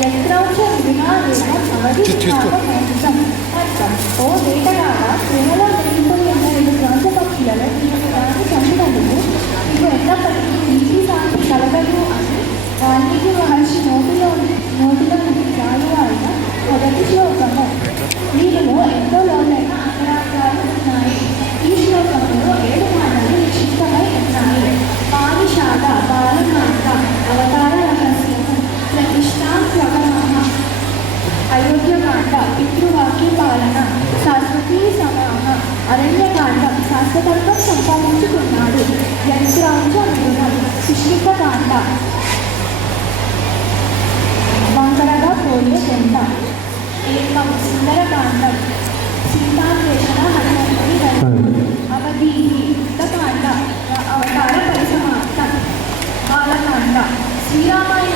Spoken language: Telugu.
यत्रौच विनादेन अवधिष्ठापमोक्षं अर्थं ओ వేటగాడ ప్రేమలో నిలిపోయి ఉన్న రెండు రాజపక్షులలో నీకు దాన్ని చంపినందుకు నీకు ఎన్నప్పటికీ నీతి శాంతి కలగదు అని వాల్మీకి మహర్షి నోటిలో నుండి జాలువారిన మొదటి శ్లోకము. వీరిలో ఎంతో లోతైన అంతరార్థాలు ఉన్నాయి. ఈ శ్లోకంలో 7 మాటలు నిక్షిప్తమై ఉన్నాయి. పానిషాద, బాలకాండ, అవతార రహస్యము, ప్రతిష్టాత్మకమః, అయోధ్యకాండ, పితృవాక్య పాలన, శాశ్వతీ సమాహ, అరణ్యకాండం, శాస్త్రకల్పం సంపాదించుకున్నాడు. యంత్రాంశ మృగం, సుష్మితకాండ, వంకరగా పోయే కొండ, ఏకం సుందరకాండం, సీతాన్వేషణ హనుమంతుని రంగు, అవధీహి యుద్ధకాండ, అవతార పరిసమాప్తం, బాలకాండ, శ్రీరామాయణ